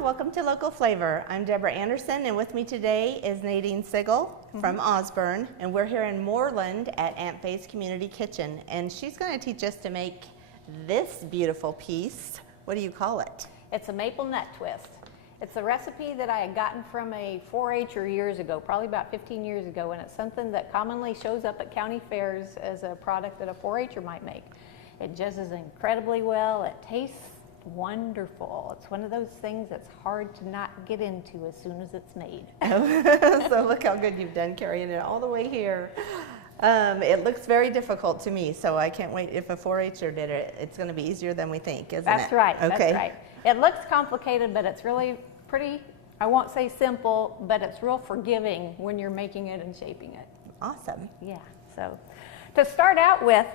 welcome to Local Flavor. I'm Deborah Anderson, and with me today is Nadine Sigel from Osborne, and we're here in Moreland at Aunt Faye's Community Kitchen, and she's going to teach us to make this beautiful piece. What do you call it? It's a maple nut twist. It's a recipe that I had gotten from a 4-H'er years ago, probably about 15 years ago, and it's something that commonly shows up at county fairs as a product that a 4-H'er might make. It jizzes incredibly well. It tastes wonderful. It's one of those things that's hard to not get into as soon as it's made. So look how good you've done carrying it all the way here. It looks very difficult to me, so I can't wait. If a 4-H'er did it, it's going to be easier than we think, isn't it? That's right. Okay. That's right. It looks complicated, but it's really pretty, I won't say simple, but it's real forgiving when you're making it and shaping it. Awesome. Yeah. So to start out with,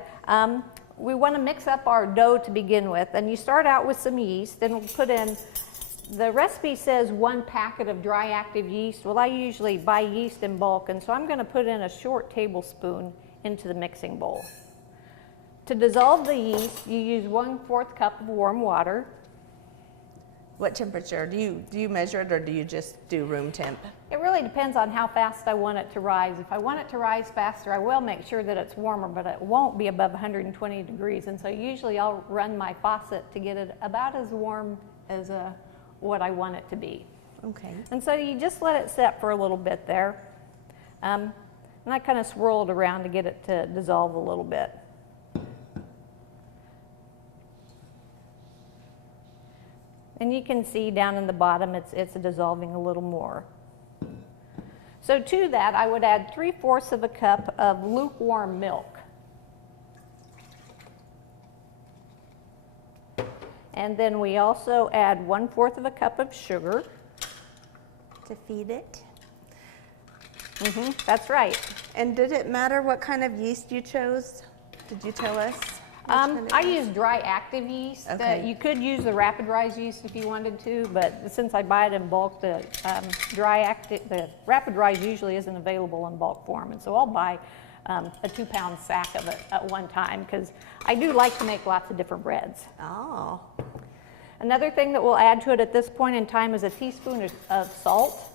we want to mix up our dough to begin with, and you start out with some yeast, and we'll put in, the recipe says 1 packet of dry active yeast. Well, I usually buy yeast in bulk, and so I'm going to put in a short tablespoon into the mixing bowl. To dissolve the yeast, you use 1/4 cup of warm water. What temperature? Do you measure it, or do you just do room temp? It really depends on how fast I want it to rise. If I want it to rise faster, I will make sure that it's warmer, but it won't be above 120 degrees. And so usually I'll run my faucet to get it about as warm as what I want it to be. Okay. And so you just let it set for a little bit there. And I kind of swirl it around to get it to dissolve a little bit. And you can see down in the bottom it's dissolving a little more. So to that, I would add 3/4 of a cup of lukewarm milk. And then we also add 1/4 of a cup of sugar. To feed it? That's right. And did it matter what kind of yeast you chose? Did you tell us? I use dry active yeast. Okay. You could use the rapid rise yeast if you wanted to, but since I buy it in bulk, the rapid rise usually isn't available in bulk form, and so I'll buy a 2-pound sack of it at one time because I do like to make lots of different breads. Oh. Another thing that we'll add to it at this point in time is a teaspoon of salt.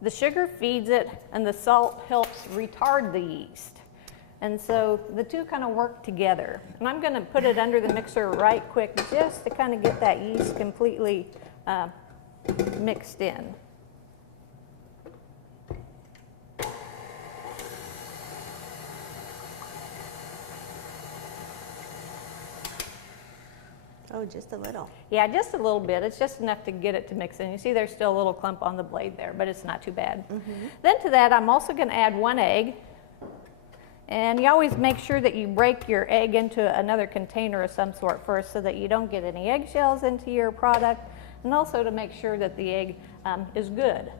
The sugar feeds it, and the salt helps retard the yeast. And so the two kind of work together. And I'm going to put it under the mixer right quick just to kind of get that yeast completely mixed in. Oh, just a little. Yeah, just a little bit. It's just enough to get it to mix in. You see there's still a little clump on the blade there, but it's not too bad. Then to that, I'm also going to add 1 egg. And you always make sure that you break your egg into another container of some sort first so that you don't get any eggshells into your product, and also to make sure that the egg is good.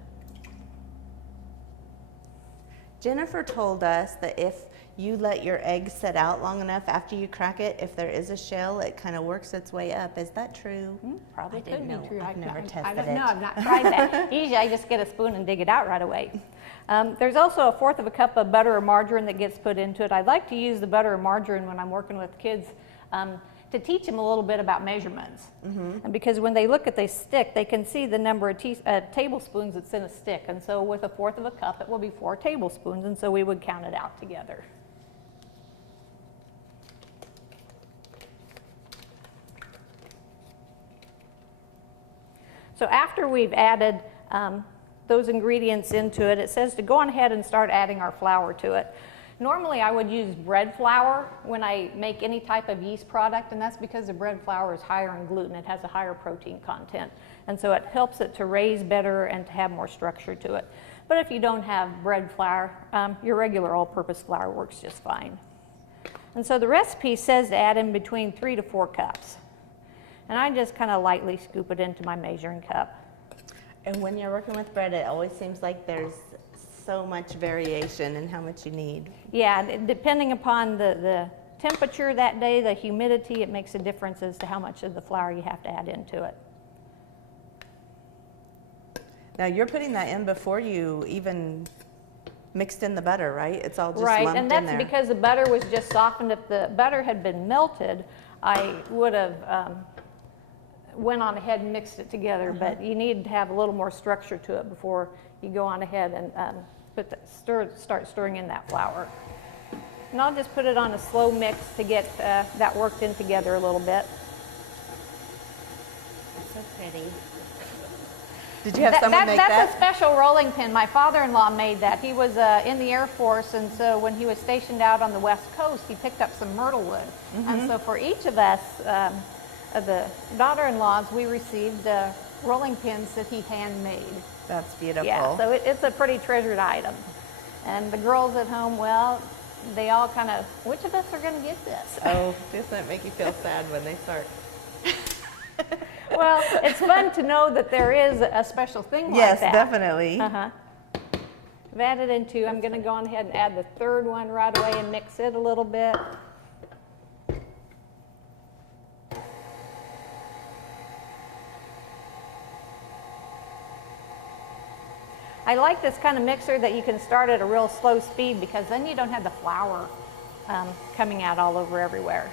Jennifer told us that if you let your egg set out long enough after you crack it, if there is a shell, it kind of works its way up. Is that true? Probably I didn't could be know. true. I've never tested I don't it. know. I've not tried that. Usually I just get a spoon and dig it out right away. There's also 1/4 of a cup of butter or margarine that gets put into it. I like to use the butter or margarine when I'm working with kids to teach them a little bit about measurements. And because when they look at the stick, they can see the number of tablespoons that's in a stick. And so with 1/4 of a cup, it will be 4 tablespoons. And so we would count it out together. So after we've added those ingredients into it, it says to go on ahead and start adding our flour to it. Normally I would use bread flour when I make any type of yeast product, and that's because the bread flour is higher in gluten. It has a higher protein content, and so it helps it to raise better and to have more structure to it. But if you don't have bread flour, your regular all-purpose flour works just fine. And so the recipe says to add in between 3 to 4 cups. And I just kind of lightly scoop it into my measuring cup. And when you're working with bread, it always seems like there's so much variation in how much you need. Yeah, depending upon the temperature that day, the humidity, it makes a difference as to how much of the flour you have to add into it. Now you're putting that in before you even mixed in the butter, right? It's all just right, lumped and that's in there. because the butter was just softened. If the butter had been melted, I would have went on ahead and mixed it together, but you need to have a little more structure to it before you go on ahead and start stirring in that flour. And I'll just put it on a slow mix to get that worked in together a little bit. So pretty. Did you have someone make that? That's a special rolling pin. My father-in-law made that. He was in the Air Force, and so when he was stationed out on the West Coast, he picked up some myrtle wood. And so for each of us, the daughter-in-laws, we received rolling pins that he handmade. That's beautiful. Yeah, so it's a pretty treasured item. And the girls at home, well, they all kind of, which of us are going to get this? Oh, doesn't that make you feel sad when they start? Well, it's fun to know that there is a special thing like that. Yes, definitely. I've added in two. I'm going to go on ahead and add the third one right away and mix it a little bit. I like this kind of mixer that you can start at a real slow speed because then you don't have the flour coming out all over everywhere.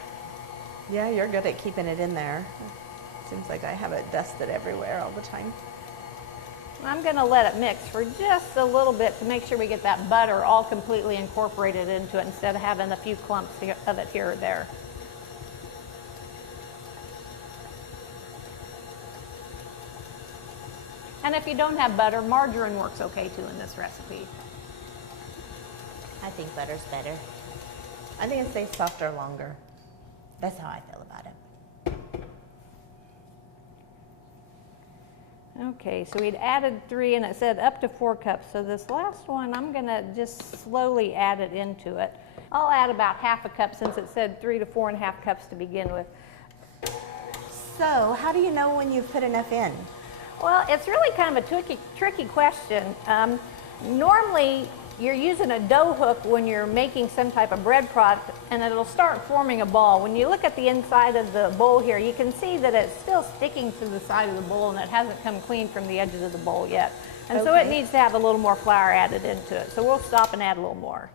Yeah, you're good at keeping it in there. Seems like I have it dusted everywhere all the time. I'm going to let it mix for just a little bit to make sure we get that butter all completely incorporated into it instead of having a few clumps of it here or there. And if you don't have butter, margarine works okay too in this recipe. I think butter's better. I think it stays softer longer. That's how I feel about it. Okay, so we'd added 3 and it said up to 4 cups. So this last one, I'm gonna just slowly add it into it. I'll add about half a cup since it said 3 to 4.5 cups to begin with. So how do you know when you've put enough in? Well, it's really kind of a tricky question. Normally, you're using a dough hook when you're making some type of bread product and it'll start forming a ball. When you look at the inside of the bowl here, you can see that it's still sticking to the side of the bowl and it hasn't come clean from the edges of the bowl yet. And so it needs to have a little more flour added into it. So we'll stop and add a little more.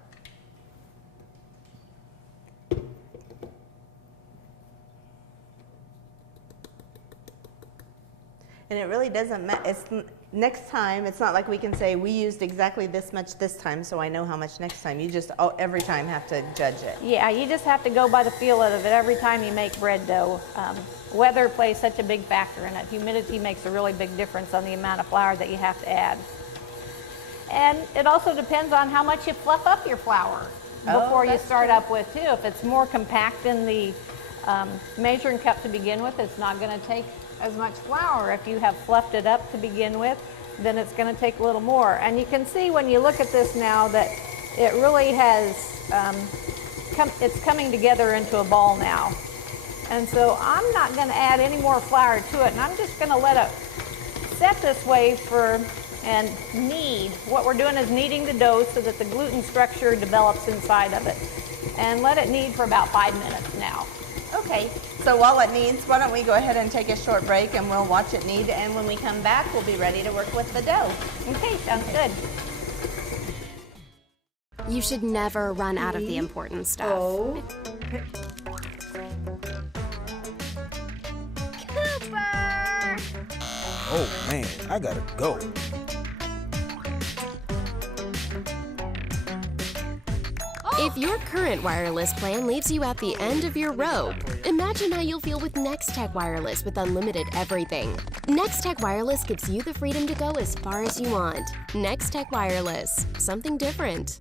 And it really doesn't matter. Next time, it's not like we can say we used exactly this much this time, so I know how much next time. You just every time have to judge it. Yeah, you just have to go by the feel of it every time you make bread dough. Weather plays such a big factor in it. Humidity makes a really big difference on the amount of flour that you have to add. And it also depends on how much you fluff up your flour before you start up with too. If it's more compact in the measuring cup to begin with, it's not going to take as much flour. If you have fluffed it up to begin with, then it's going to take a little more. And you can see when you look at this now that it really has, it's coming together into a ball now. And so I'm not going to add any more flour to it, and I'm just going to let it set this way and knead. What we're doing is kneading the dough so that the gluten structure develops inside of it. And let it knead for about 5 minutes now. Okay, so while it kneads, why don't we go ahead and take a short break and we'll watch it knead, and when we come back, we'll be ready to work with the dough. Okay, sounds good. You should never run out of the important stuff. Oh man, I gotta go. If your current wireless plan leaves you at the end of your rope, imagine how you'll feel with Nex-Tech Wireless with unlimited everything. Nex-Tech Wireless gives you the freedom to go as far as you want. Nex-Tech Wireless, something different.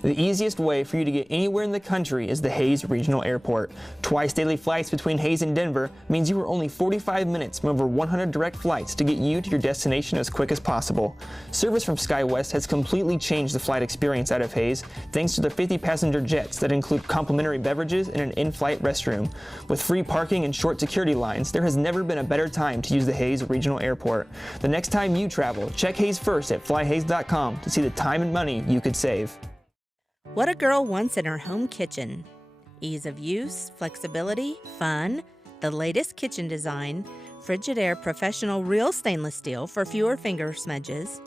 The easiest way for you to get anywhere in the country is the Hayes Regional Airport. Twice daily flights between Hayes and Denver means you are only 45 minutes from over 100 direct flights to get you to your destination as quick as possible. Service from SkyWest has completely changed the flight experience out of Hayes thanks to their 50-passenger jets that include complimentary beverages and an in-flight restroom. With free parking and short security lines, there has never been a better time to use the Hayes Regional Airport. The next time you travel, check Hayes first at flyhays.com to see the time and money you could save. What a girl wants in her home kitchen. Ease of use, flexibility, fun, the latest kitchen design, Frigidaire Professional Real Stainless Steel for fewer finger smudges,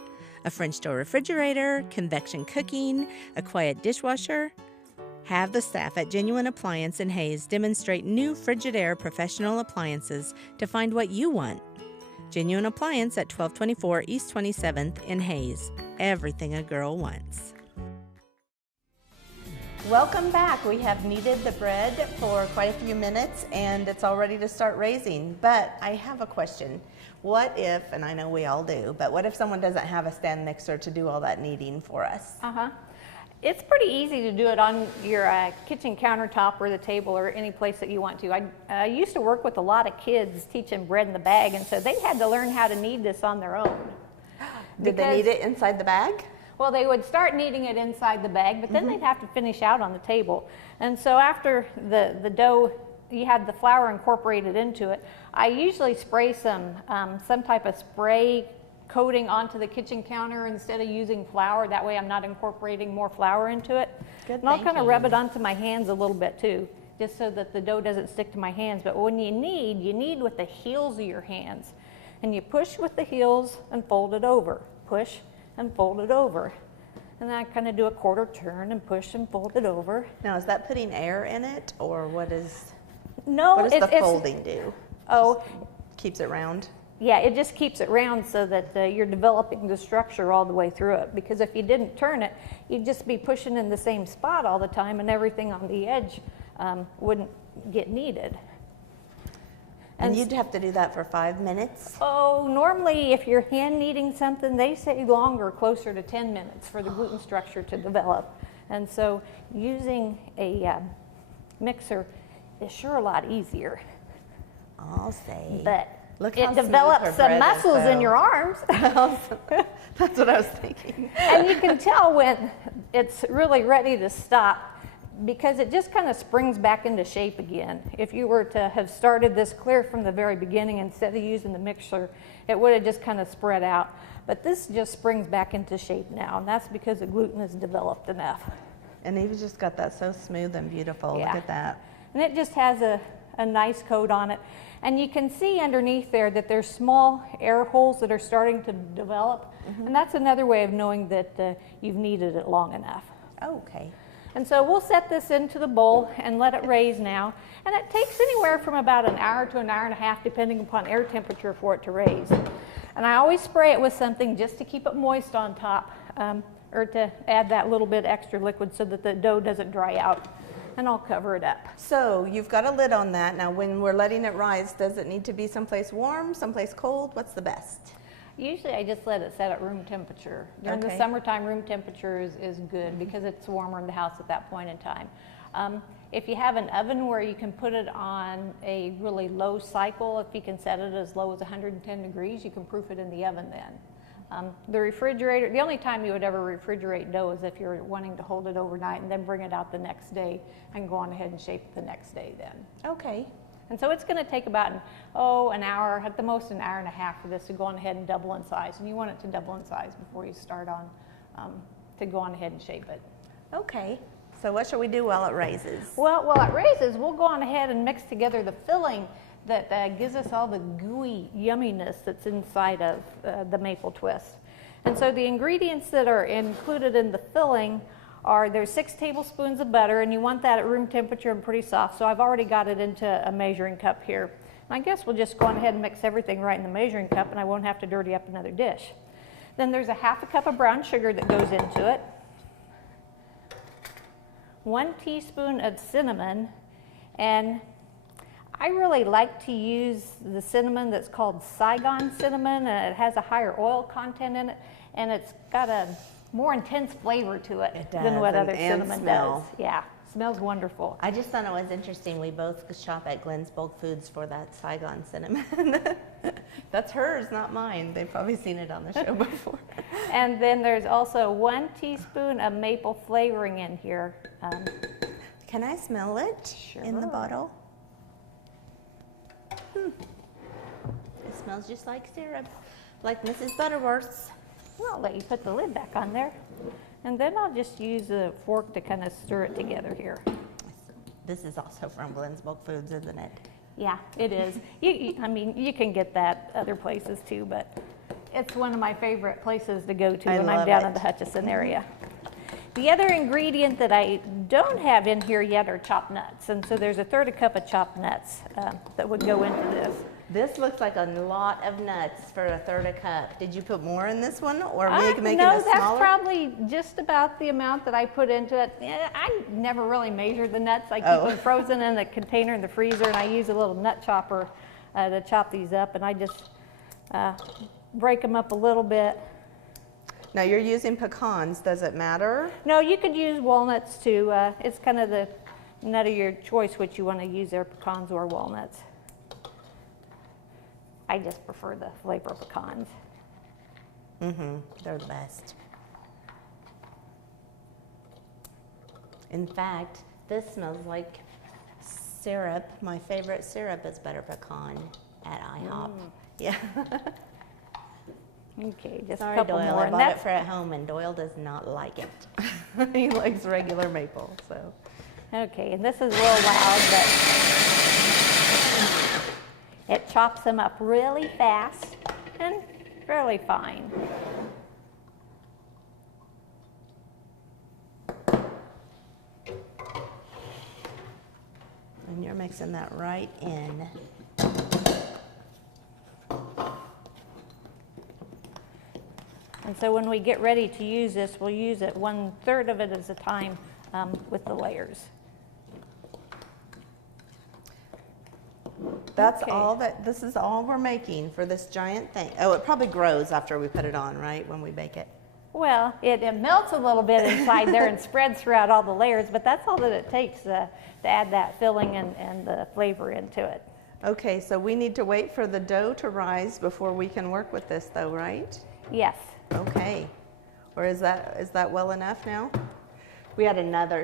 a French door refrigerator, convection cooking, a quiet dishwasher. Have the staff at Genuine Appliance in Hayes demonstrate new Frigidaire professional appliances to find what you want. Genuine Appliance at 1224 East 27th in Hayes. Everything a girl wants. Welcome back. We have kneaded the bread for quite a few minutes and it's all ready to start raising. But I have a question. What if, and I know we all do, but what if someone doesn't have a stand mixer to do all that kneading for us? It's pretty easy to do it on your kitchen countertop or the table or any place that you want to. I used to work with a lot of kids teaching bread in the bag, and so they had to learn how to knead this on their own. Did they knead it inside the bag? Well, they would start kneading it inside the bag, but then they'd have to finish out on the table. And so after the dough, you had the flour incorporated into it, I usually spray some type of spray coating onto the kitchen counter instead of using flour. That way I'm not incorporating more flour into it. Good, and I'll kind of rub it onto my hands a little bit too, just so that the dough doesn't stick to my hands. But when you knead with the heels of your hands. And you push with the heels and fold it over. Push and fold it over. And then I kind of do a quarter turn and push and fold it over. Now, is that putting air in it, or what is? No, what does the folding do? Oh, keeps it round. Yeah, it just keeps it round so that you're developing the structure all the way through it. Because if you didn't turn it, you'd just be pushing in the same spot all the time, and everything on the edge wouldn't get kneaded. And you'd have to do that for 5 minutes? Oh, normally if you're hand kneading something, they say longer, closer to 10 minutes for the gluten structure to develop. And so using a mixer is sure a lot easier. I'll say. But look it develops some muscles in your arms. That's what I was thinking. And you can tell when it's really ready to stop, because it just kind of springs back into shape again. If you were to have started this clear from the very beginning instead of using the mixer, it would have just kind of spread out. But this just springs back into shape now, and that's because the gluten is developed enough. And you've just got that so smooth and beautiful. Yeah. Look at that. And it just has a nice coat on it. And you can see underneath there that there's small air holes that are starting to develop. And that's another way of knowing that you've kneaded it long enough. Okay. And so we'll set this into the bowl and let it raise now. And it takes anywhere from about an hour to an hour and a half, depending upon air temperature, for it to raise. And I always spray it with something just to keep it moist on top, or to add that little bit extra liquid so that the dough doesn't dry out. And I'll cover it up. So you've got a lid on that. Now when we're letting it rise, does it need to be someplace warm, someplace cold? What's the best? Usually I just let it set at room temperature. During the summertime, room temperature is good because it's warmer in the house at that point in time. If you have an oven where you can put it on a really low cycle, if you can set it as low as 110 degrees, you can proof it in the oven then. The refrigerator, the only time you would ever refrigerate dough is if you're wanting to hold it overnight and then bring it out the next day and go on ahead and shape it the next day then. Okay. And so it's going to take about an hour, at the most an hour and a half for this to go on ahead and double in size. And you want it to double in size before you start on to go on ahead and shape it. Okay. So what should we do while it raises? Well, while it raises, we'll go on ahead and mix together the filling that gives us all the gooey yumminess that's inside of the maple twist. And so the ingredients that are included in the filling are, there's 6 tablespoons of butter, and you want that at room temperature and pretty soft. So I've already got it into a measuring cup here. And I guess we'll just go on ahead and mix everything right in the measuring cup, and I won't have to dirty up another dish. Then there's a half a cup of brown sugar that goes into it. 1 teaspoon of cinnamon, and I really like to use the cinnamon that's called Saigon cinnamon, and it has a higher oil content in it, and it's got a more intense flavor to it than what other cinnamon does. Yeah, smells wonderful. I just thought it was interesting. We both shop at Glenn's Bulk Foods for that Saigon cinnamon. That's hers, not mine. They've probably seen it on the show before. And then there's also 1 teaspoon of maple flavoring in here. Can I smell it in the bottle? It smells just like syrup, like Mrs. Butterworth's. Well, I'll let you put the lid back on there. And then I'll just use a fork to kind of stir it together here. This is also from Glenn's Bulk Foods, isn't it? Yeah, it is. I mean, you can get that other places too, but it's one of my favorite places to go to when I'm down in the Hutchinson area. The other ingredient that I don't have in here yet are chopped nuts, and so there's a 1/3 cup of chopped nuts that would go into this. This looks like a lot of nuts for a 1/3 cup. Did you put more in this one, or make it no, a that's smaller? probably just about the amount that I put into it. Yeah, I never really measure the nuts. I keep them frozen in a container in the freezer, and I use a little nut chopper to chop these up, and I just break them up a little bit. Now you're using pecans. Does it matter? No, you could use walnuts too. It's kind of the nut of your choice which you want to use there, pecans or walnuts. I just prefer the flavor of pecans. They're the best. In fact, this smells like syrup. My favorite syrup is butter pecan at IHOP. Yeah. Okay, just Sorry, a couple Doyle. more. I And bought it that's for at home, and Doyle does not like it. He likes regular maple. So. okay, and this is real loud, but it chops them up really fast and fairly fine. And you're mixing that right in. And so when we get ready to use this, we'll use it 1/3 of it at a time with the layers. That's Okay. all this is all we're making for this giant thing. Oh, it probably grows after we put it on, right? When we bake it. Well, it melts a little bit inside there and spreads throughout all the layers, but that's all that it takes to add that filling and the flavor into it. Okay, so we need to wait for the dough to rise before we can work with this though, right? Yes. Okay. Or is that well enough now? We had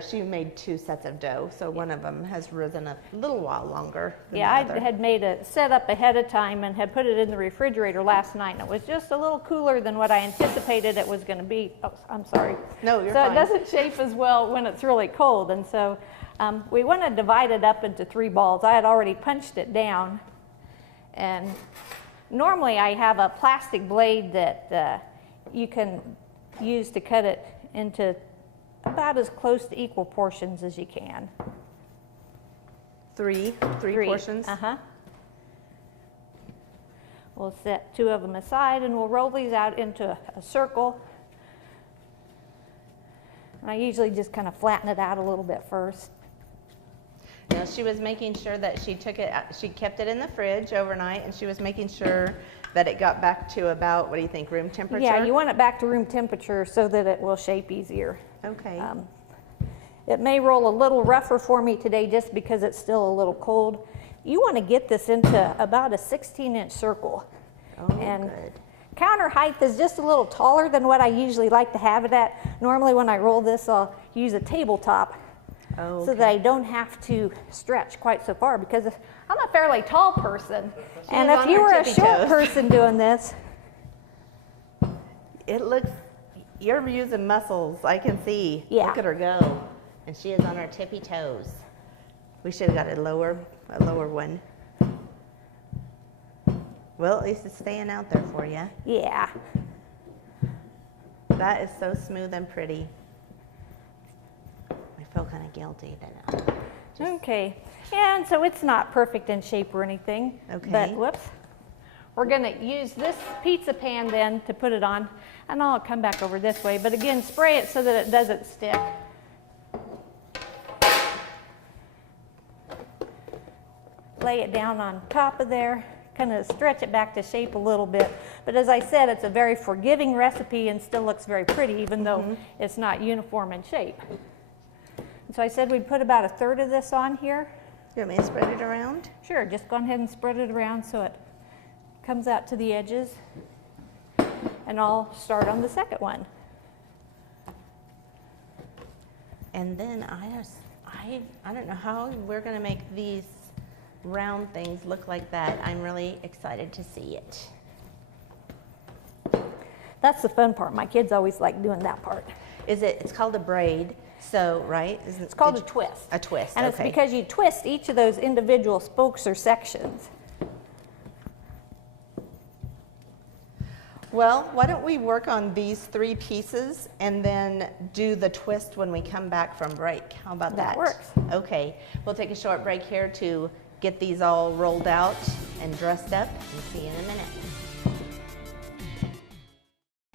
she made 2 sets of dough, so one of them has risen a little while longer than Yeah, the I other. had made a setup ahead of time and had put it in the refrigerator last night, and it was just a little cooler than what I anticipated it was going to be. Oh, I'm sorry. No, you're so fine. it doesn't shape as well when it's really cold, and so we want to divide it up into 3 balls. I had already punched it down, and normally I have a plastic blade that you can use to cut it into about as close to equal portions as you can. Three portions? Uh-huh. We'll set 2 of them aside, and we'll roll these out into a circle. And I usually just kind of flatten it out a little bit first. Now she was making sure that she kept it in the fridge overnight, and she was making sure that it got back to about, what do you think, room temperature? Yeah, you want it back to room temperature so that it will shape easier. Okay. It may roll a little rougher for me today just because it's still a little cold. You want to get this into about a 16-inch circle. Oh, and good. Counter height is just a little taller than what I usually like to have it at. Normally when I roll this, I'll use a tabletop so that I don't have to stretch quite so far, because I'm a fairly tall person. And is if on you her were a tippy short toes. person doing this, You're using muscles, I can see. Yeah. Look at her go. And she is on her tippy toes. We should have got a lower one. Well, at least it's staying out there for you. yeah. That is so smooth and pretty. I feel kind of guilty that Okay, and so it's not perfect in shape or anything. Okay. But whoops. We're gonna use this pizza pan then to put it on, and I'll come back over this way, but again, spray it so that it doesn't stick. Lay it down on top of there, kind of stretch it back to shape a little bit. But as I said, it's a very forgiving recipe and still looks very pretty, even though it's not uniform in shape. And so I said we'd put about 1/3 of this on here. You want me to spread it around? Sure, just go ahead and spread it around so it comes out to the edges. And I'll start on the second one. And then I don't know how we're going to make these round things look like that. I'm really excited to see it. That's the fun part. My kids always like doing that part. It's called a braid, so, right? It's called a twist. A twist, And okay. it's because you twist each of those individual spokes or sections. Well, why don't we work on these 3 pieces and then do the twist when we come back from break? How about that? That works. Okay, we'll take a short break here to get these all rolled out and dressed up, and see you in a minute.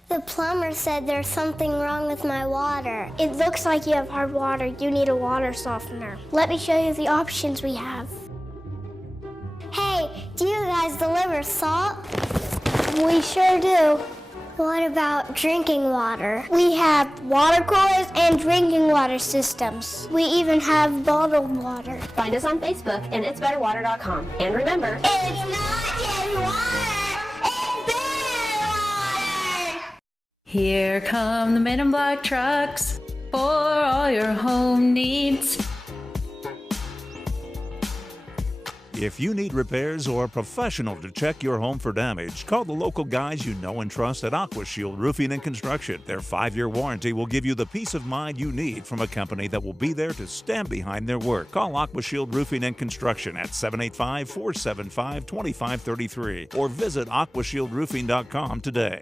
The plumber said there's something wrong with my water. It looks like you have hard water. You need a water softener. Let me show you the options we have. Hey, do you guys deliver salt? We sure do. What about drinking water? We have water coolers and drinking water systems. We even have bottled water. Find us on Facebook and itsbetterwater.com. And remember, It's not just water, it's better water! Here come the Men in Black trucks for all your home needs. If you need repairs or a professional to check your home for damage, call the local guys you know and trust at AquaShield Roofing and Construction. Their 5-year warranty will give you the peace of mind you need from a company that will be there to stand behind their work. Call AquaShield Roofing and Construction at 785-475-2533 or visit aquashieldroofing.com today.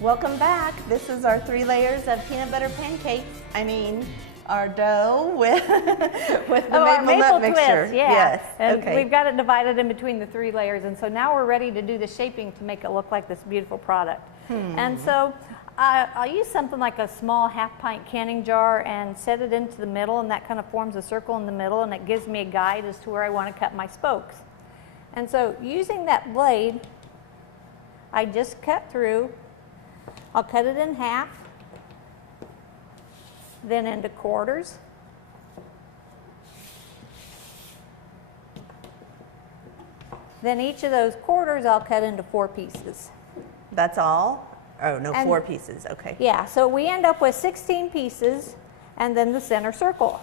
Welcome back. This is our 3 layers of peanut butter pancakes. Our dough with the our maple nut twist, mixture. yeah. Yes. And Okay. we've got it divided in between the 3 layers, and so now we're ready to do the shaping to make it look like this beautiful product. And so I'll use something like a small half-pint canning jar and set it into the middle, and that kind of forms a circle in the middle, and it gives me a guide as to where I want to cut my spokes. And so using that blade, I just cut through. I'll cut it in half, then into quarters. Then each of those quarters I'll cut into 4 pieces. That's all? Oh, no, And- 4 pieces. Okay. Yeah, so we end up with 16 pieces and then the center circle.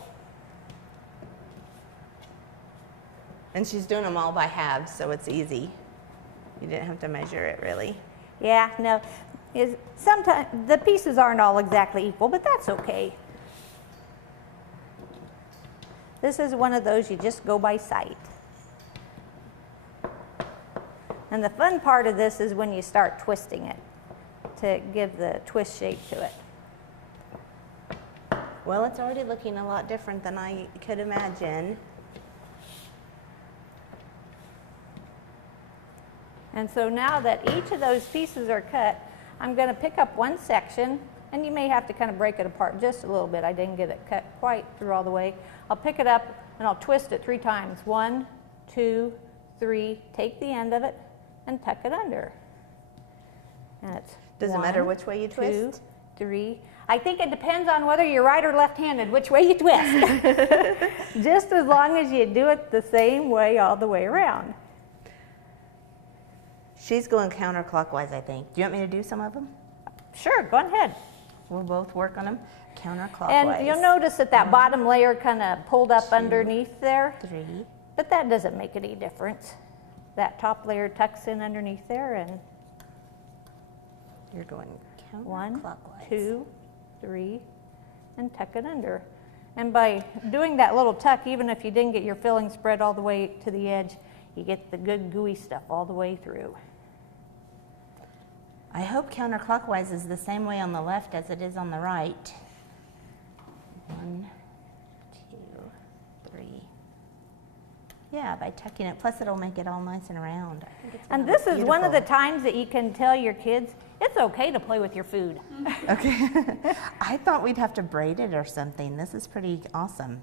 And she's doing them all by halves, so it's easy. You didn't have to measure it really. Yeah, no, sometimes the pieces aren't all exactly equal, but that's okay. This is one of those you just go by sight. And the fun part of this is when you start twisting it to give the twist shape to it. Well, it's already looking a lot different than I could imagine. And so now that each of those pieces are cut, I'm going to pick up one section, and you may have to kind of break it apart just a little bit. I didn't get it cut quite through all the way. I'll pick it up and I'll twist it 3 times. 1, 2, 3. Take the end of it and tuck it under. And it's Does it matter which way you 2, twist? 3. I think it depends on whether you're right or left-handed, which way you twist. Just as long as you do it the same way all the way around. She's going counterclockwise, I think. Do you want me to do some of them? Sure, go ahead. We'll both work on them counterclockwise. And you'll notice that that bottom layer kind of pulled up underneath there, 3. but that doesn't make any difference. That top layer tucks in underneath there, and You're going 1, counterclockwise. 2, 3, and tuck it under. And by doing that little tuck, even if you didn't get your filling spread all the way to the edge, you get the good gooey stuff all the way through. I hope counterclockwise is the same way on the left as it is on the right. 1, 2, 3. Yeah, by tucking it. Plus, it'll make it all nice and round. I think it's And gonna this look is one of the beautiful. times that you can tell your kids, it's okay to play with your food. Okay. I thought we'd have to braid it or something. This is pretty awesome.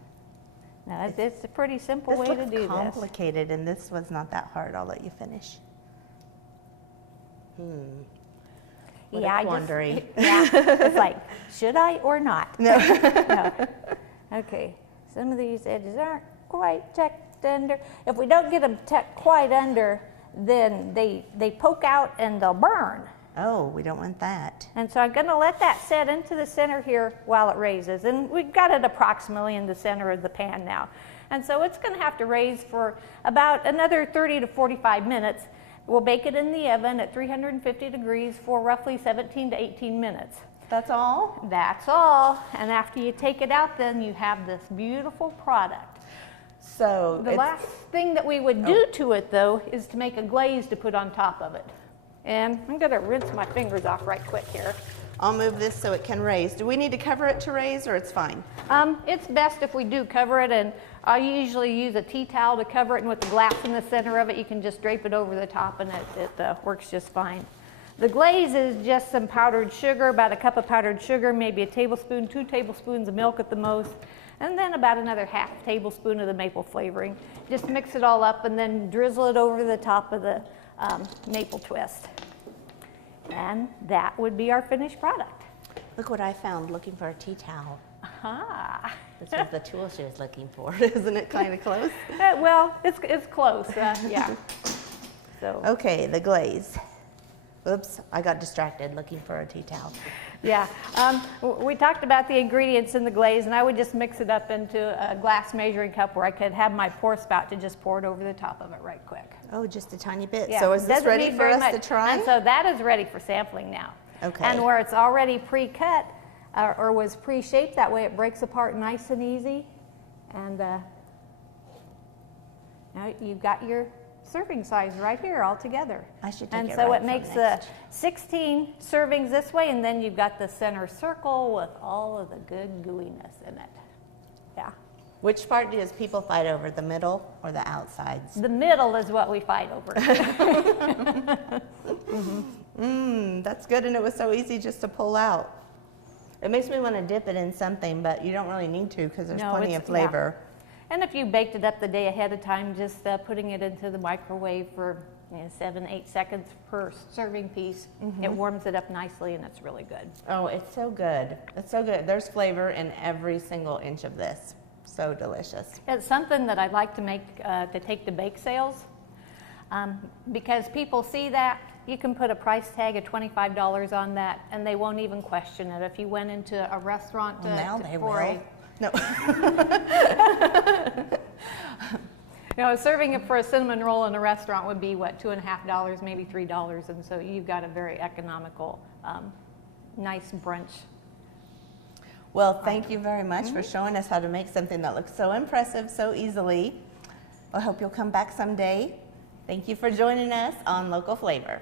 Now, it's a pretty simple This way to looks do this. complicated, and this was not that hard. I'll let you finish. What Yeah, a quandary. yeah, it's like, should I or not? No. No. Okay, some of these edges aren't quite tucked under. If we don't get them tucked quite under, then they poke out and they'll burn. Oh, we don't want that. And so I'm gonna let that set into the center here while it raises. And we've got it approximately in the center of the pan now. And so it's gonna have to raise for about another 30 to 45 minutes. We'll bake it in the oven at 350 degrees for roughly 17 to 18 minutes. That's all? That's all. And after you take it out, then you have this beautiful product. So The last thing that we would do to it, though, is to make a glaze to put on top of it. And I'm going to rinse my fingers off right quick here. I'll move this so it can raise. Do we need to cover it to raise, or it's fine? It's best if we do cover it, and I usually use a tea towel to cover it, and with the glass in the center of it, you can just drape it over the top, and it works just fine. The glaze is just some powdered sugar, about a cup of powdered sugar, maybe a tablespoon, 2 tablespoons of milk at the most, and then about another half tablespoon of the maple flavoring. Just mix it all up and then drizzle it over the top of the maple twist. And that would be our finished product. Look what I found looking for a tea towel. Aha. This was the tool she was looking for. Isn't it kind of close? Well, it's close, yeah. So. Okay, the glaze. Oops, I got distracted looking for a tea towel. Yeah, we talked about the ingredients in the glaze, and I would just mix it up into a glass measuring cup where I could have my pour spout to just pour it over the top of it right quick. Oh, just a tiny bit. Yeah. So is this Doesn't ready need for very us much. to try? And so that is ready for sampling now. Okay. And where it's already pre-cut or was pre-shaped, that way it breaks apart nice and easy. And now you've got your serving size right here all together. I should take and it so right it makes next. 16 servings this way, and then you've got the center circle with all of the good gooiness in it. Yeah. Which part does people fight over, the middle or the outsides? The middle is what we fight over. That's good, and it was so easy just to pull out. It makes me want to dip it in something, but you don't really need to because there's plenty of flavor. Yeah. And if you baked it up the day ahead of time, just putting it into the microwave for 7-8 seconds per serving piece, it warms it up nicely, and it's really good. Oh, it's so good. It's so good. There's flavor in every single inch of this. So delicious. It's something that I'd like to make to take to bake sales because people see that. You can put a price tag of $25 on that, and they won't even question it. If you went into a restaurant now they will. No. Serving it for a cinnamon roll in a restaurant would be, what, $2.50, maybe $3, and so you've got a very economical, nice brunch. Well, thank you very much for showing us how to make something that looks so impressive so easily. I hope you'll come back someday. Thank you for joining us on Local Flavor.